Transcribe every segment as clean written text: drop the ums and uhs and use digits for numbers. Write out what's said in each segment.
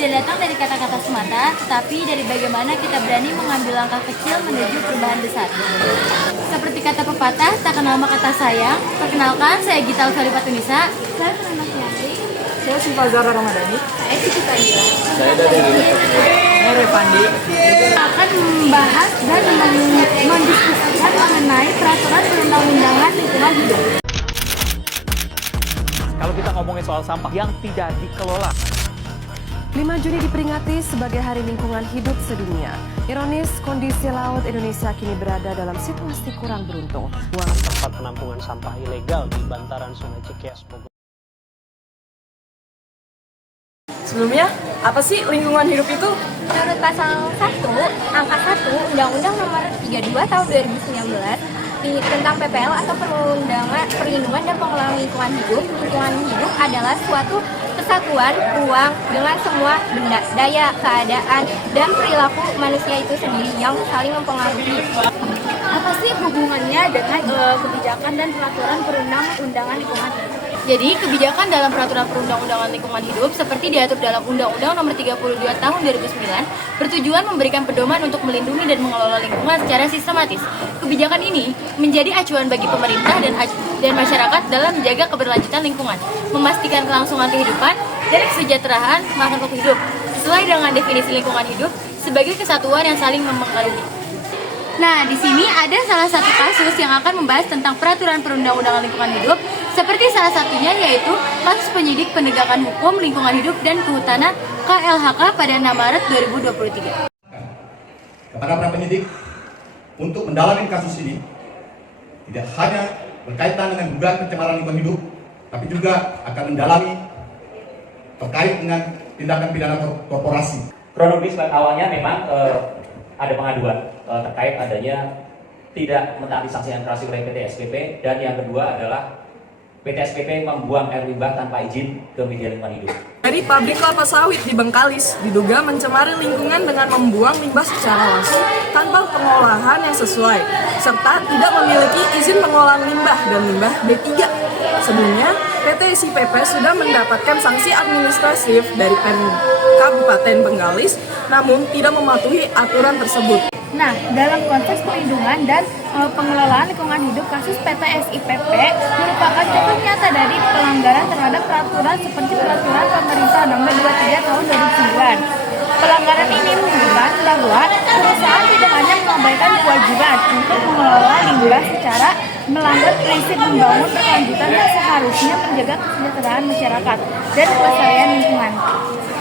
tidak datang dari kata-kata semata, tetapi dari bagaimana kita berani mengambil langkah kecil menuju perubahan besar. Seperti kata pepatah, tak kenal maka kata sayang. Perkenalkan, saya Gita Alfarifatunisa. Saya Fernanda Fiandri. Saya Syifa Zahra Ramadhani. Saya Siti Fadila. Saya dari Saya Revandi. Akan membahas dan mendiskusikan mengenai peraturan perundang-undangan lingkungan hidup. Kalau kita ngomongin soal sampah yang tidak dikelola. 5 Juni diperingati sebagai Hari Lingkungan Hidup Sedunia. Ironis, kondisi laut Indonesia kini berada dalam situasi kurang beruntung. Tempat penampungan sampah ilegal di bantaran Sungai Cikeas, Bogor. Sebelumnya, apa sih lingkungan hidup itu? Menurut pasal 1, angka 1, Undang-Undang Nomor 32 Tahun 2019 tentang PPL atau Perlindungan dan Pengelolaan Lingkungan Hidup. Lingkungan hidup adalah suatu kesatuan ruang dengan semua benda, daya, keadaan, dan perilaku manusia itu sendiri yang saling mempengaruhi. Apa sih hubungannya dengan kebijakan dan peraturan perundang-undangan lingkungan hidup? Jadi, kebijakan dalam peraturan perundang-undangan lingkungan hidup seperti diatur dalam Undang-Undang Nomor 32 Tahun 2009 bertujuan memberikan pedoman untuk melindungi dan mengelola lingkungan secara sistematis. Kebijakan ini menjadi acuan bagi pemerintah dan masyarakat dalam menjaga keberlanjutan lingkungan, memastikan kelangsungan kehidupan dan kesejahteraan makhluk hidup sesuai dengan definisi lingkungan hidup sebagai kesatuan yang saling mempengaruhi. Nah, di sini ada salah satu kasus yang akan membahas tentang peraturan perundang-undangan lingkungan hidup, seperti salah satunya yaitu kasus penyidik penegakan hukum lingkungan hidup dan kehutanan KLHK pada 6 Maret 2023. Kepada para penyidik untuk mendalami kasus ini tidak hanya berkaitan dengan dugaan pencemaran lingkungan hidup, tapi juga akan mendalami terkait dengan tindakan pidana korporasi. Kronologis awalnya memang ada pengaduan terkait adanya tidak mentaati sanksi administrasi oleh PT SPP, dan yang kedua adalah PT SPP membuang air limbah tanpa izin ke media lingkungan hidup. Dari pabrik kelapa sawit di Bengkalis diduga mencemari lingkungan dengan membuang limbah secara langsung tanpa pengolahan yang sesuai, serta tidak memiliki izin pengolahan limbah dan limbah B3. Sebelumnya, PT SIPP sudah mendapatkan sanksi administratif dari Kabupaten Bengkalis, namun tidak mematuhi aturan tersebut. Nah, dalam konteks pelindungan dan pengelolaan lingkungan hidup, kasus PT SIPP merupakan contoh nyata dari pelanggaran terhadap peraturan seperti peraturan pemerintah nomor 23 tahun 2009. Pelanggaran ini menunjukkan bahwa perusahaan tidak hanya mengabaikan kewajiban untuk mengelola limbah secara melanggar prinsip membangun berkelanjutan yang seharusnya menjaga kesejahteraan masyarakat dan kelestarian lingkungan.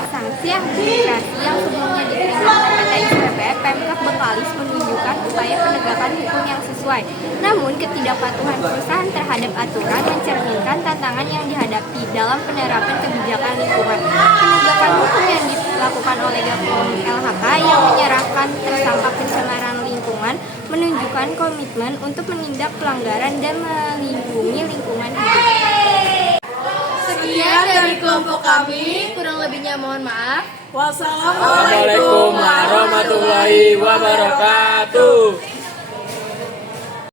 Sanksi administrasi yang sebelumnya diterima oleh PT SPP, Pemkab Bengkalis menunjukkan upaya penegakan hukum yang sesuai. Namun, ketidakpatuhan perusahaan terhadap aturan mencerminkan tantangan yang dihadapi dalam penerapan kebijakan lingkungan. Penegakan hukum yang dilakukan oleh Gapom LHK yang menyerahkan tersangka pencemaran lingkungan menunjukkan komitmen untuk menindak pelanggaran dan melindungi lingkungan hidup. Sekian dari kelompok kami, kurang lebihnya mohon maaf. Wassalamualaikum warahmatullahi wabarakatuh.